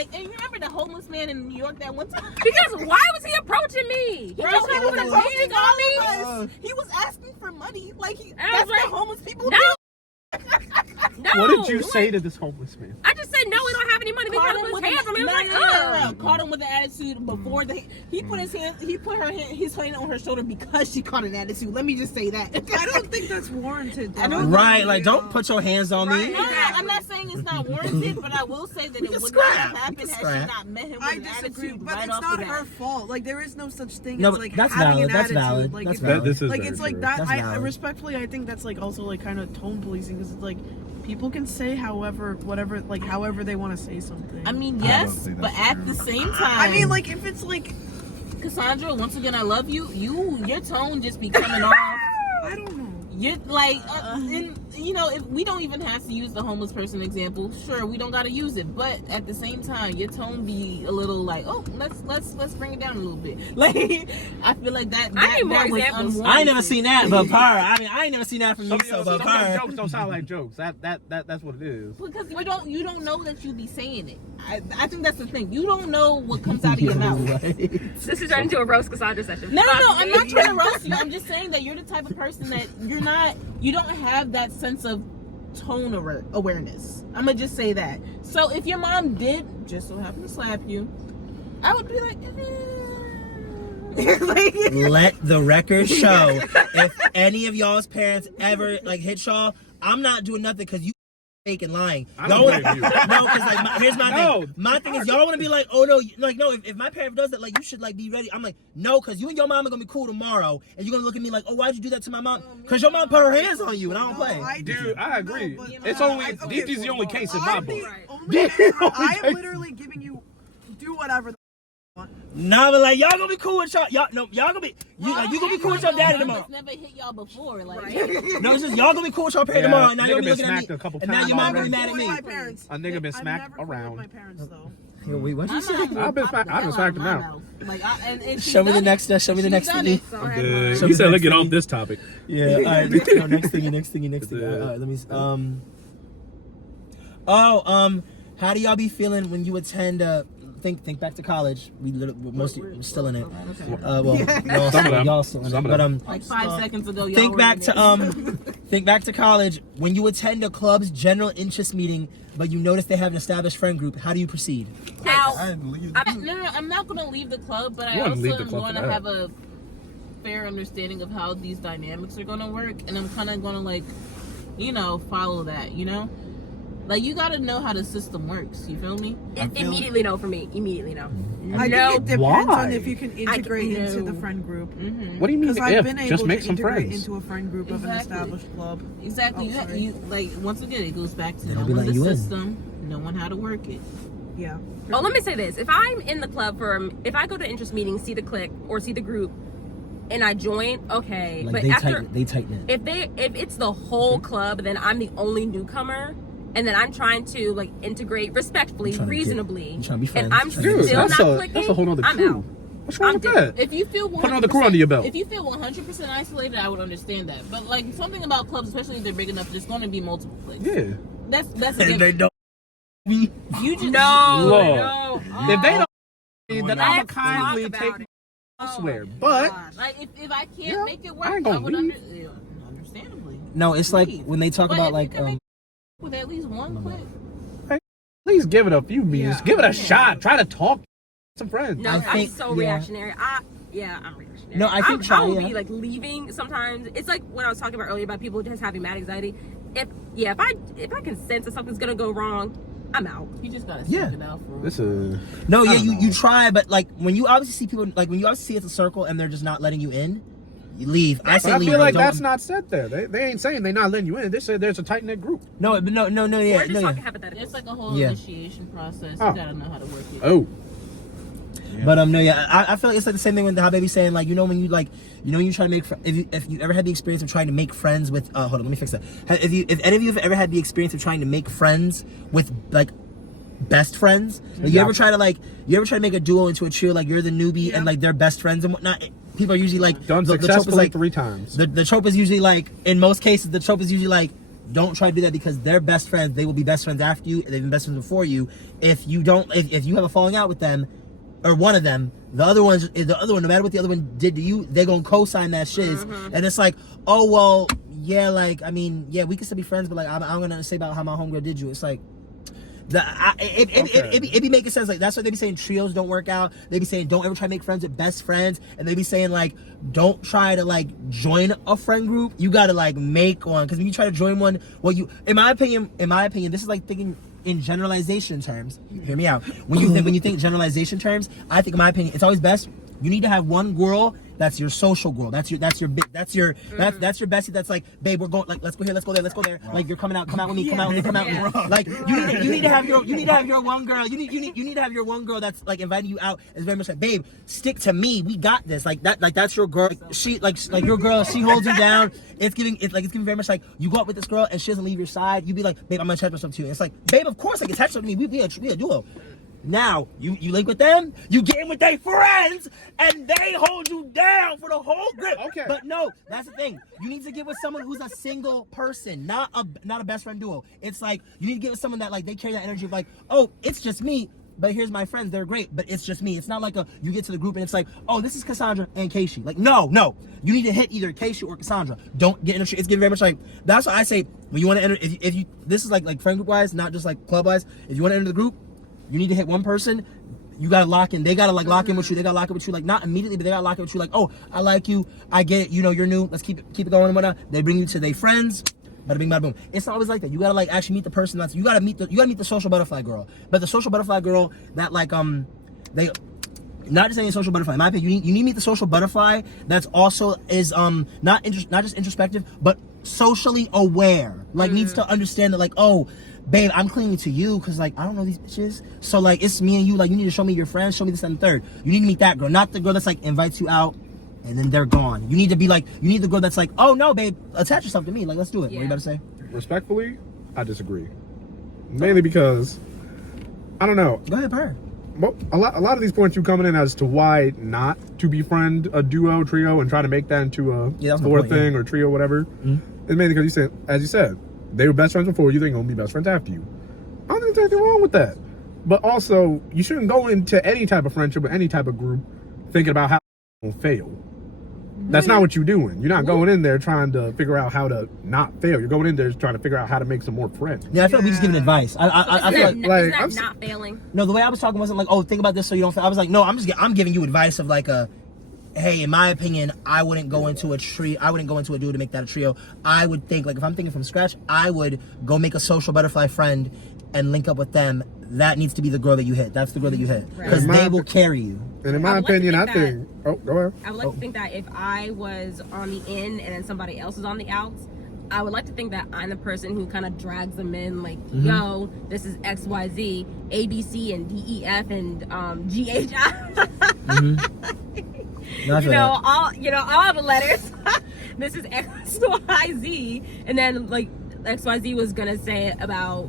Like, and you remember the homeless man in New York that one time? Because why was he approaching me? He just He was approaching all all of us. He was asking for money. Like, that's what homeless people do. No. What did you say to this homeless man? I just said, no, we don't have any money. Caught him with his hands on me. No. Caught him with an attitude before he put his hand. He put his hand on her shoulder because she caught an attitude. Let me just say that. I don't think that's warranted. Right, like don't put your hands on me. No, I'm not saying it's not warranted, but I will say that it would not have happened had she not met him with an attitude. But right it's off not the bat. her fault. Like there is no such thing No, as like that's having valid. an That's attitude. valid. Like, That's if, valid. This is like very it's like true. that. That's I valid. respectfully, I think that's like also like kind of tone policing because it's like people can say however they want to say something. I mean, yes, but at the same time, I mean, like if it's like Cassandra, once again, I love you. Your tone just be coming off. I don't know. You're like, and you know, if we don't even have to use the homeless person example, sure, we don't got to use it. But at the same time, your tone be a little like, oh, let's bring it down a little bit. Like, I feel like that. I need more was examples. unwarranted. I ain't never seen that, but her. I mean, I ain't never seen that from you. So, but Some her. jokes don't sound like jokes. That's what it is. Because you don't know that you be saying it. I think that's the thing. You don't know what comes out of your mouth. This is turning into a roast Cassandra session. No, I'm not trying to roast you. I'm just saying that you're the type of person that you don't have that sense of tone awareness. I'm gonna just say that. So if your mom did just so happen to slap you, I would be like, Let the record show. If any of y'all's parents ever like hit y'all, I'm not doing nothing because you fake and lying. I don't blame you. No, because like here's my thing. My thing is y'all want to be like, oh no, like no. If my parent does that, like you should like be ready. I'm like, no, because you and your mom are gonna be cool tomorrow, and you're gonna look at me like, oh, why'd you do that to my mom? Because your mom put her hands on you, and I don't play. Dude, I agree. It's only Deepti's the only case in my book. I'm literally giving you do whatever. Nah, but like y'all gonna be cool with y'all gonna be you gonna be cool with your daddy tomorrow. Never hit y'all before, like. No, it's just y'all gonna be cool with your parent tomorrow, and now you're nigga gonna be been looking at me, smacked a couple and now times your mom gonna be already. mad at me. A nigga been smacked I've never around. my parents though. Yo, wait, what'd you say? I've been smacked him out. Like, Show me the next thingy. I'm good. Show You me said the let's get next off thing. this topic. Yeah, all right. No, next thingy. All right, let me. How do y'all be feeling when you attend? Think back to college. We're still in it. Y'all still in it. But like 5 seconds ago, y'all think were back in it. to think back to college when you attend a club's general interest meeting, but you notice they have an established friend group. How do you proceed? Now, I'm not going to leave the club, but I also am going to have a fair understanding of how these dynamics are going to work, and I'm kind of going to like, follow that. Like, you gotta know how the system works. You feel me? Immediately no for me. Immediately no. I think it depends Why? on if you can integrate into the friend group. What do you mean Because I've been if? able Just make to some integrate friends. into a friend group of an Exactly. established club. Exactly. Oh, you like, once again, it goes back to They'll be knowing letting the you in. system, knowing how to work it. Yeah. Oh, let me say this. If I'm in the club if I go to interest meetings, see the clique or see the group, and I join, okay. Like but they tighten it. if it's the whole club, then I'm the only newcomer. And then I'm trying to like integrate respectfully, reasonably, and I'm still not clicking. That's a whole nother I'm crew. out. What's wrong with that? If you feel 100%, Put another crew under your belt. If you feel 100% isolated, I would understand that. But like something about clubs, especially if they're big enough, there's going to be multiple cliques. Yeah. That's a And given. they don't. You just No. If they don't, then Let's I'm gonna talk kindly about take it. elsewhere. Oh But like if I can't make it work, I ain't I gonna would leave. understandably. No, it's like Leave. when they talk But about if like you can make with at least one clique. please give it a few meetings. Yeah. Give it a shot. Try to talk to some friends. No, I'm so reactionary. I'm reactionary. No, I think I will be like leaving sometimes. It's like when I was talking about earlier about people just having mad anxiety. If I can sense that something's gonna go wrong, I'm out. You just gotta stick it out for real. This is no, yeah, you try, but like when you obviously see people, like when you obviously see it's a circle and they're just not letting you in, you leave. I say I leave. feel like don't- that's not said there. They ain't saying they're not letting you in. They said there's a tight knit group. No, yeah, We're just no, talking yeah. hypotheticals. It's like a whole Yeah. initiation process. Oh. You gotta know how to work it. Oh. But no, yeah, I feel like it's like the same thing with how baby's saying, like, when you try to make if you ever had the experience of trying to make friends with hold on, let me fix that. If any of you have ever had the experience of trying to make friends with like best friends, like, you ever try to make a duo into a trio, like you're the newbie and like they're best friends and whatnot. People are usually like Done the trope is successfully like 3 times. the trope is usually like in most cases the trope is usually like don't try to do that because they're best friends. They will be best friends after you. They've been best friends before you. If you have a falling out with them, or one of them, the other one, no matter what the other one did to you, they're gonna co-sign that shiz. And it's like, oh well, yeah, like I mean, yeah, we can still be friends, but like I'm gonna say about how my homegirl did you. It's like. It be making sense. Like that's what they be saying. Trios don't work out. They be saying don't ever try to make friends with best friends, and they be saying like don't try to like join a friend group. You gotta like make one, because when you try to join one, well, you, in my opinion, this is like thinking in generalization terms. Hear me out. When you think generalization terms, I think in my opinion, it's always best. You need to have one girl that's your social girl. That's your bestie. That's like, babe, we're going, like, let's go here, let's go there. Like, you're come out with me. Like, you need to have your one girl. You need to have your one girl that's like inviting you out. It's very much like, babe, stick to me. We got this. Like that's your girl. She like your girl. She holds you down. It's giving very much like you go out with this girl and she doesn't leave your side. You be like, babe, I'm gonna attach myself to you. And it's like, babe, of course I can attach myself to me. We a duo. Now, you link with them, you get in with their friends, and they hold you down for the whole grip. Okay. But no, that's the thing. You need to get with someone who's a single person, not a best friend duo. It's like, you need to get with someone that, like, they carry that energy of, like, oh, it's just me, but here's my friends, they're great, but it's just me. It's not like you get to the group and it's like, oh, this is Cassandra and Kshe. Like, no. You need to hit either Kshe or Cassandra. Don't get in it's getting very much like, that's what I say, when you want to enter, if you, this is like friend group wise, not just like club wise, if you want to enter the group, you need to hit one person. You gotta lock in. They gotta like lock in with you. They gotta lock in with you, like not immediately, but they gotta lock in with you. Like, oh, I like you. I get it. You know, you're new. Let's keep it going and whatnot. They bring you to their friends. Bada bing, bada boom. It's not always like that. You gotta like actually meet the person you gotta meet the social butterfly girl. But the social butterfly girl that like they. Not just any social butterfly. In my opinion, you need to meet the social butterfly that's also is not just introspective, but socially aware. Like needs to understand that like, oh, babe, I'm clinging to you because like I don't know these bitches. So like it's me and you. Like you need to show me your friends, show me this and the third. You need to meet that girl, not the girl that's like invites you out and then they're gone. You need to be like, you need the girl that's like, oh no, babe, attach yourself to me. Like let's do it. Yeah. What are you about to say? Respectfully, I disagree. Mainly because I don't know. Go ahead, Per. Well, a lot of these points you coming in as to why not to befriend a duo, trio, and try to make that into a fourth thing or trio, whatever. It's mainly because as you said, they were best friends before you. They're gonna be best friends after you. I don't think there's anything wrong with that. But also, you shouldn't go into any type of friendship with any type of group thinking about how it's gonna fail. That's not what you're doing. You're not going in there trying to figure out how to not fail. You're going in there trying to figure out how to make some more friends. Yeah, I feel like we just giving advice. I feel like I'm not failing. No, the way I was talking wasn't like, oh, think about this so you don't fail. I was like, no, I'm giving you advice of like hey, in my opinion, I wouldn't go into a duo to make that a trio. I would think, like, if I'm thinking from scratch, I would go make a social butterfly friend and link up with them. That needs to be the girl that you hit. That's the girl that you hit. Because they will carry you. And in my opinion, I think... Oh, go ahead. I would like to think that if I was on the in and then somebody else is on the outs, I would like to think that I'm the person who kind of drags them in, like, yo, this is XYZ, A, B, C, and D, E, F, and G, H, I. All the letters. This is XYZ, and then like XYZ was gonna say about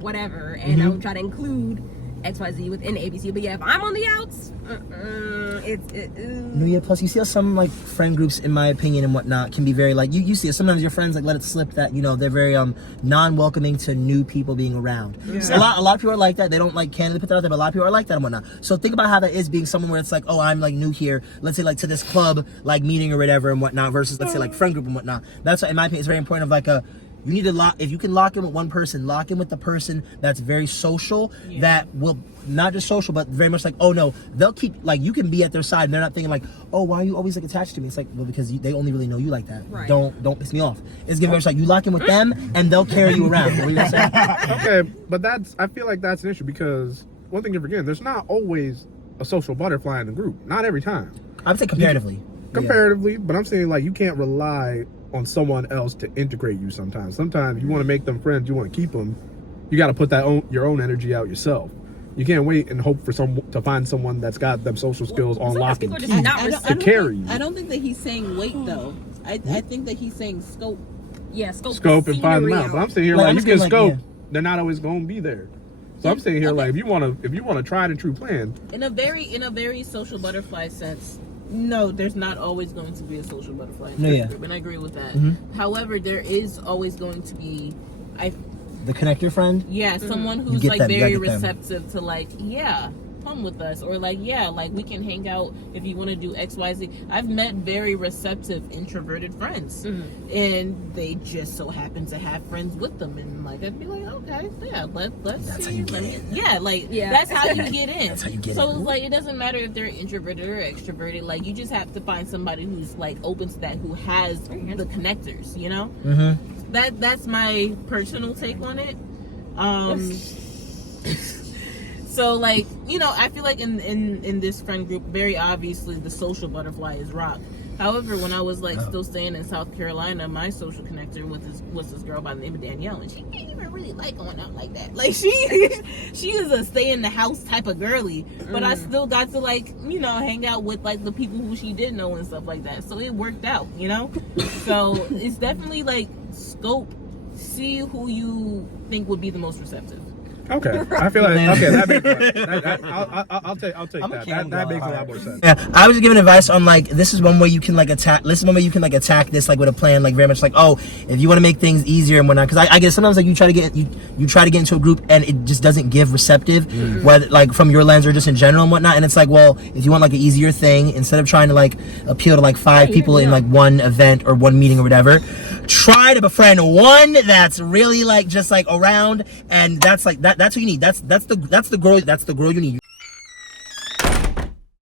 whatever, and I would try to include XYZ within ABC. But yeah, if I'm on the outs, No, yeah. Plus, you see how some like friend groups, in my opinion, and whatnot, can be very like you see it. Sometimes your friends like let it slip that they're very non-welcoming to new people being around. Yeah. So a lot of people are like that. They don't like candidly put that out there, but a lot of people are like that and whatnot. So think about how that is being someone where it's like, oh, I'm like new here. Let's say like to this club like meeting or whatever and whatnot versus let's say like friend group and whatnot. That's why, in my opinion, it's very important of like you need to lock, if you can lock in with one person, lock in with the person that's very social, that will not just social, but very much like, oh no, they'll keep, like, you can be at their side and they're not thinking like, oh, why are you always like attached to me? It's like, well, because they only really know you like that. Right. Don't piss me off. It's gonna be like, you lock in with them and they'll carry you around. What are you gonna say? Okay, but I feel like that's an issue because one thing you're forgetting, there's not always a social butterfly in the group. Not every time. I would say comparatively. But I'm saying like you can't rely on someone else to integrate you sometimes. Sometimes you want to make them friends, you want to keep them, you got to put your own energy out yourself. You can't wait and hope for to find someone that's got them social skills on lock and key to carry you. I don't think that he's saying wait though. I think that he's saying scope. Yeah, scope. Scope and find them out. But I'm saying here like you can scope, they're not always going to be there. So I'm saying here like if you want to try the true plan. In a very social butterfly sense, No, there's not always going to be a social butterfly in No, the yeah. group, and I agree with that. Mhm. However, there is always going to be, The connector friend. someone You who's get like them, you very gotta get them. receptive to like, yeah, come with us, or like, yeah, like we can hang out if you want to do X, Y, Z. I've met very receptive introverted friends, and they just so happen to have friends with them, and like I'd be like, okay, yeah, let's That's see. how you get in. Yeah. That's how you get in. That's how you get so in. it's like it doesn't matter if they're introverted or extroverted. Like you just have to find somebody who's like open to that, who has the connectors. You know, Mm-hmm. that's my personal take on it. So like, you know, I feel like in this friend group, very obviously the social butterfly is Rock. However, when I was like still staying in South Carolina, my social connector was this girl by the name of Danielle, and she didn't even really like going out like that. Like she is a stay in the house type of girly, but I still got to like, you know, hang out with like the people who she did know and stuff like that. So it worked out, you know. So it's definitely like scope, see who you think would be the most receptive. Okay, I feel like that makes I'll take I'm a that. camel That makes a guy. lot more sense. Yeah, I was giving advice on like this is one way you can like attack. This is one way you can like attack this like with a plan, like very much like, oh, if you want to make things easier and whatnot. Because I guess sometimes like you try to get into a group and it just doesn't give receptive, whether like from your lens or just in general and whatnot. And it's like, well, if you want like an easier thing, instead of trying to like appeal to like 5 people in like one event or one meeting or whatever, try to befriend one that's really like just like around, and that's like that's what you need. That's the girl you need.